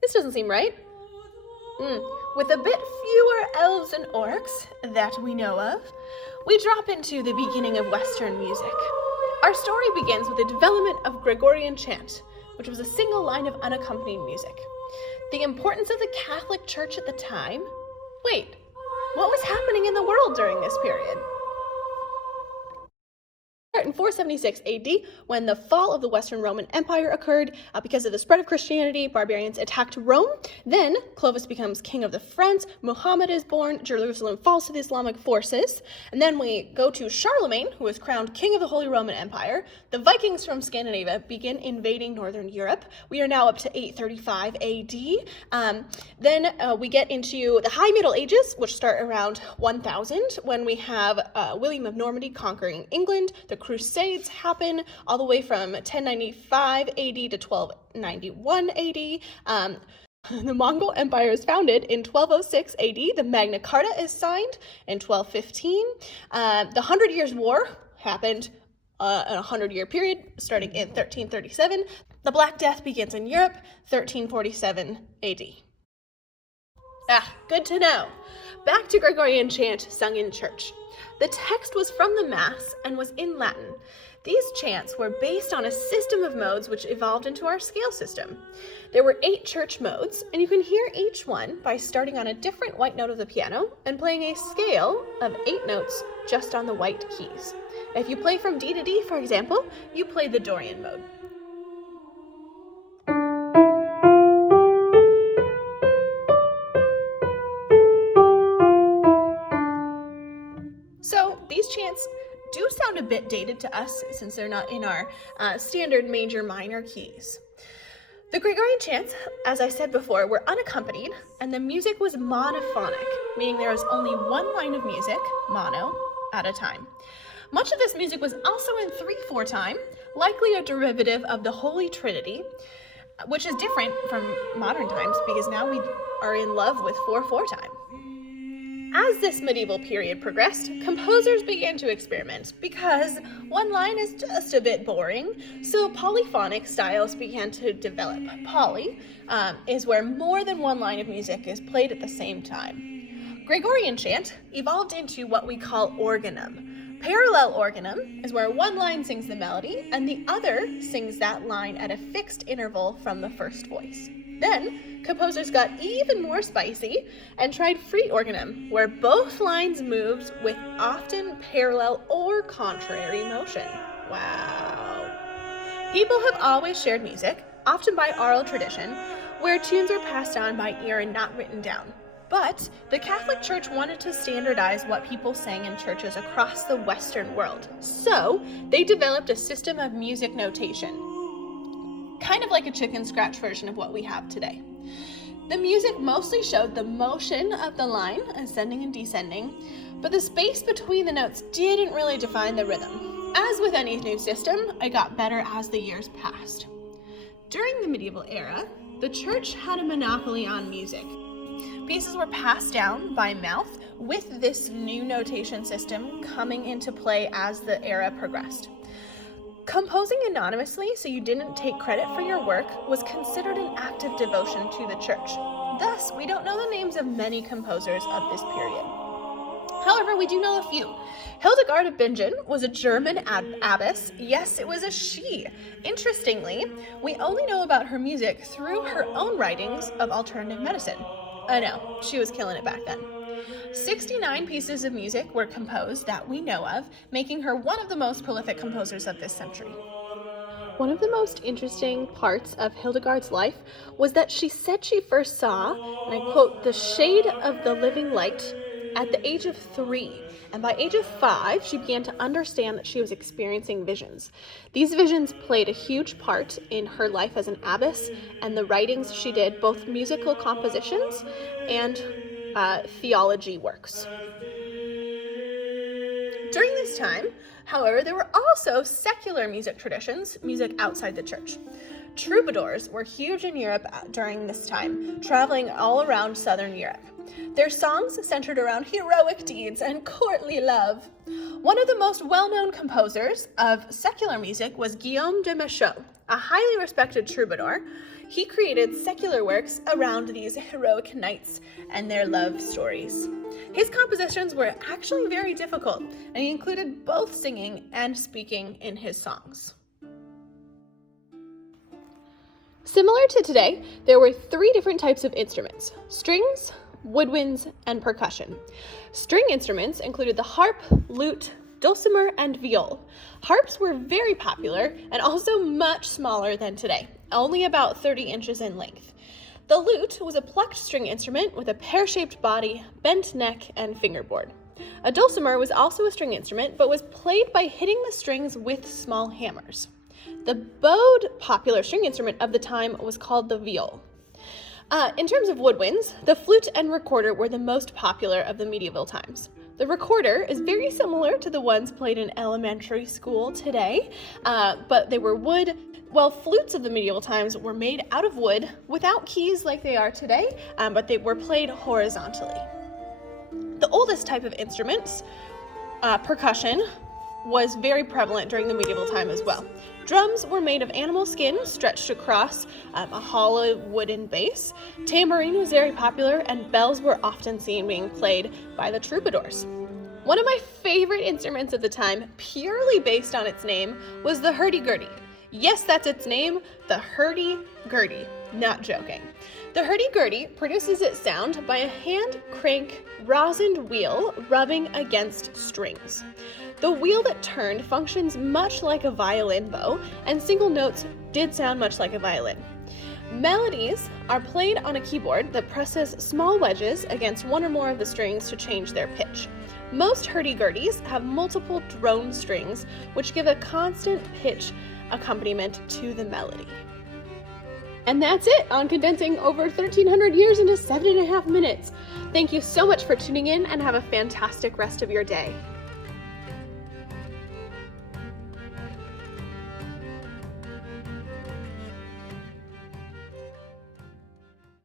This doesn't seem right. With a bit fewer elves and orcs that we know of, we drop into the beginning of Western music. Our story begins with the development of Gregorian chant, which was a single line of unaccompanied music. The importance of the Catholic Church at the time. Wait, what was happening in the world during this period? In 476 AD, when the fall of the Western Roman Empire occurred, because of the spread of Christianity, barbarians attacked Rome. Then Clovis becomes king of the Franks, Muhammad is born, Jerusalem falls to the Islamic forces, and then we go to Charlemagne, who is crowned king of the Holy Roman Empire. The Vikings from Scandinavia begin invading northern Europe. We are now up to 835 AD. Then we get into the High Middle Ages, which start around 1000, when we have William of Normandy conquering England. The Crusades happen all the way from 1095 AD to 1291 AD. The Mongol Empire is founded in 1206 AD. The Magna Carta is signed in 1215. The 100 Years' War happened in a 100-year period starting in 1337. The Black Death begins in Europe, 1347 AD. Good to know. Back to Gregorian chant sung in church. The text was from the Mass and was in Latin. These chants were based on a system of modes which evolved into our scale system. There were 8 church modes, and you can hear each one by starting on a different white note of the piano and playing a scale of 8 notes just on the white keys. If you play from D to D, for example, you play the Dorian mode. So these chants do sound a bit dated to us since they're not in our standard major minor keys. The Gregorian chants, as I said before, were unaccompanied, and the music was monophonic, meaning there was only one line of music, mono, at a time. Much of this music was also in 3/4 time, likely a derivative of the Holy Trinity, which is different from modern times because now we are in love with 4/4 time. As this medieval period progressed, composers began to experiment because one line is just a bit boring, so polyphonic styles began to develop. Poly is where more than one line of music is played at the same time. Gregorian chant evolved into what we call organum. Parallel organum is where one line sings the melody and the other sings that line at a fixed interval from the first voice. Then, composers got even more spicy and tried free organum, where both lines moved with often parallel or contrary motion. Wow. People have always shared music, often by oral tradition, where tunes were passed on by ear and not written down. But the Catholic Church wanted to standardize what people sang in churches across the Western world. So they developed a system of music notation, kind of like a chicken scratch version of what we have today. The music mostly showed the motion of the line, ascending and descending, but the space between the notes didn't really define the rhythm. As with any new system, it got better as the years passed. During the medieval era, the church had a monopoly on music. Pieces were passed down by mouth, with this new notation system coming into play as the era progressed. Composing anonymously, so you didn't take credit for your work, was considered an act of devotion to the church. Thus, we don't know the names of many composers of this period. However, we do know a few. Hildegard of Bingen was a German abbess. Yes, it was a she. Interestingly, we only know about her music through her own writings of alternative medicine. I know, she was killing it back then. 69 pieces of music were composed that we know of, making her one of the most prolific composers of this century. One of the most interesting parts of Hildegard's life was that she said she first saw, and I quote, "the shade of the living light" at the age of 3, and by age of 5, she began to understand that she was experiencing visions. These visions played a huge part in her life as an abbess and the writings she did, both musical compositions and theology works. During this time, however, there were also secular music traditions, music outside the church. Troubadours were huge in Europe during this time, traveling all around southern Europe. Their songs centered around heroic deeds and courtly love. One of the most well-known composers of secular music was Guillaume de Machaut, a highly respected troubadour. he created secular works around these heroic knights and their love stories. His compositions were actually very difficult, and he included both singing and speaking in his songs. Similar to today, there were 3 different types of instruments: strings, woodwinds, and percussion. String instruments included the harp, lute, dulcimer, and viol. Harps were very popular and also much smaller than today, only about 30 inches in length. The lute was a plucked string instrument with a pear-shaped body, bent neck, and fingerboard. A dulcimer was also a string instrument, but was played by hitting the strings with small hammers. The bowed popular string instrument of the time was called the viol. In terms of woodwinds, the flute and recorder were the most popular of the medieval times. The recorder is very similar to the ones played in elementary school today, but they were wood, while flutes of the medieval times were made out of wood without keys like they are today, but they were played horizontally. The oldest type of instruments, percussion, was very prevalent during the medieval time as well. Drums were made of animal skin stretched across a hollow wooden base. Tambourine was very popular, and bells were often seen being played by the troubadours. One of my favorite instruments of the time, purely based on its name, was the hurdy-gurdy. Yes, that's its name, the hurdy-gurdy. Not joking. The hurdy-gurdy produces its sound by a hand crank rosined wheel rubbing against strings. The wheel that turned functions much like a violin bow, and single notes did sound much like a violin. Melodies are played on a keyboard that presses small wedges against one or more of the strings to change their pitch. Most hurdy-gurdies have multiple drone strings, which give a constant pitch accompaniment to the melody. And that's it on condensing over 1,300 years into 7.5 minutes. Thank you so much for tuning in, and have a fantastic rest of your day.